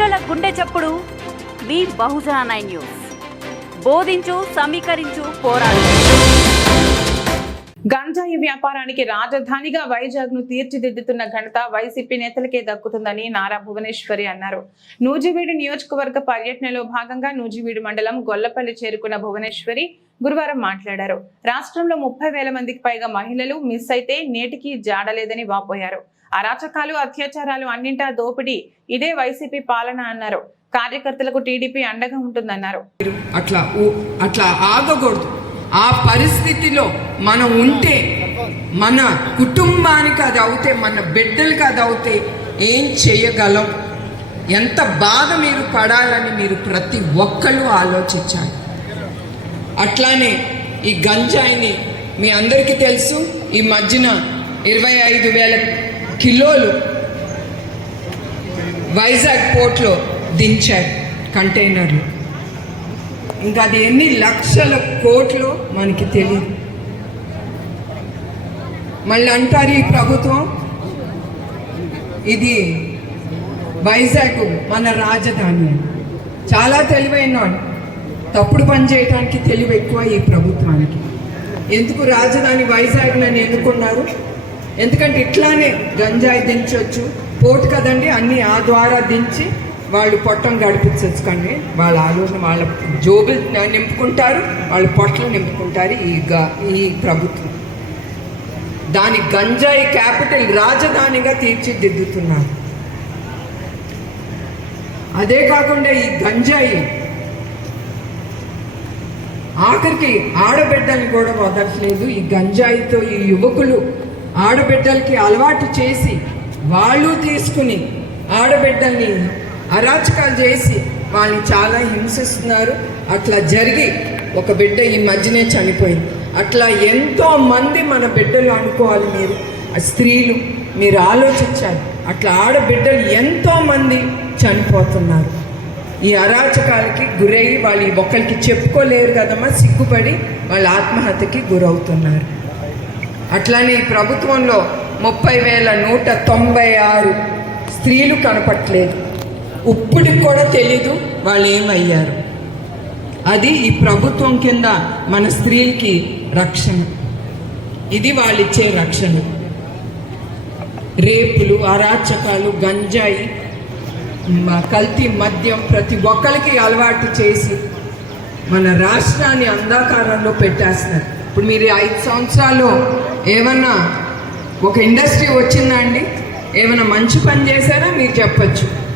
చప్పుడు మీ బహుజన nine news. బోధించు సమీకరించు పోరాడు. గంజాయి వ్యాపారానికి రాజధానిగా వైజాగ్ను తీర్చిదిద్దుతున్న ఘనత వైసీపీ నేతలకే దక్కుతుందని నారా భువనేశ్వరి అన్నారు. నూజివీడు నియోజకవర్గ పర్యటనలో భాగంగా నూజివీడు మండలం గొల్లపల్లి చేరుకున్న భువనేశ్వరి గురువారం మాట్లాడారు. రాష్ట్రంలో ముప్పై వేల మందికి పైగా మహిళలు మిస్ అయితే నేటికి జాడలేదని వాపోయారు. అరాచకాలు అత్యాచారాలు అన్నింటా దోపిడీ. ఇదే వైసీపీ పాలన అన్నారు. కార్యకర్తలకు టీడీపీ అండగా ఉంటుందన్నారు. అట్లా ఊ- అట్లా ఆగకూడదు. ఆ పరిస్థితిలో మనం ఉంటే మన కుటుంబానికి అది అవుతే మన బిడ్డలకి అది అవుతే ఏం చేయగలం? ఎంత బాధ మీరు పడాలని మీరు ప్రతి ఒక్కళ్ళు ఆలోచించాలి. అట్లానే ఈ గంజాయిని మీ అందరికీ తెలుసు. ఈ మధ్యన ఇరవై ఐదు వేల కిలోలు వైజాగ్ పోర్ట్లో దించారు కంటైనర్లు. ఇంకా అది ఎన్ని లక్షల కోట్లు మనకి తెలియదు మళ్ళీ అంటారు ఈ ప్రభుత్వం ఇది వైజాగ్ మన రాజధాని. చాలా తెలివైన తప్పుడు పని చేయడానికి తెలివి ఎక్కువ ఈ ప్రభుత్వానికి. ఎందుకు రాజధాని వైజాగ్ అని ఎన్నుకున్నారు? ఎందుకంటే ఇట్లానే గంజాయి దించవచ్చు పోటు కదండి అన్నీ ఆ ద్వారా దించి వాళ్ళు పొట్టం గడిపించవచ్చు కానీ వాళ్ళ ఆలోచన వాళ్ళ జోబులు నింపుకుంటారు వాళ్ళ పొట్టలు నింపుకుంటారు ఈ గ ఈ ప్రభుత్వం. దాని గంజాయి క్యాపిటల్ రాజధానిగా తీర్చిదిద్దుతున్నారు. అదే కాకుండా ఈ గంజాయి ఆఖరికి ఆడబిడ్డల్ని కూడా వదలట్లేదు. ఈ గంజాయితో ఈ యువకులు ఆడబిడ్డలకి అలవాటు చేసి వాళ్ళు తీసుకుని ఆడబిడ్డల్ని అరాచకాలు చేసి వాళ్ళని చాలా హింసిస్తున్నారు. అట్లా జరిగి ఒక బిడ్డ ఈ మధ్యనే చనిపోయింది. అట్లా ఎంతో మంది మన బిడ్డలు అనుకోవాలి మీరు. ఆ స్త్రీలు మీరు ఆలోచించాలి. అట్లా ఆడబిడ్డలు ఎంతో మంది చనిపోతున్నారు. ఈ అరాచకాలకి గురయ్యి వాళ్ళు ఒకరికి ఒక్కరికి చెప్పుకోలేరు కదమ్మా సిగ్గుపడి వాళ్ళ ఆత్మహత్యకి గురవుతున్నారు. అట్లానే ఈ ప్రభుత్వంలో ముప్పై వేల నూట తొంభై ఆరు స్త్రీలు కనపట్లేదు ఇప్పటికి కూడా తెలీదు వాళ్ళు ఏమయ్యారు. అది ఈ ప్రభుత్వం కింద మన స్త్రీలకి రక్షణ. ఇది వాళ్ళు ఇచ్చే రక్షణ. రేపులు అరాచకాలు గంజాయి కల్తీ మద్యం ప్రతి ఒక్కరికి అలవాటు చేసి మన రాష్ట్రాన్ని అంధకారంలో పెట్టేస్తున్నారు. ఇప్పుడు మీరు ఐదు సంవత్సరాలు ఏమన్నా ఒక ఇండస్ట్రీ వచ్చిందా అండి? ఏమైనా మంచి పని చేశారా? మీరు చెప్పచ్చు.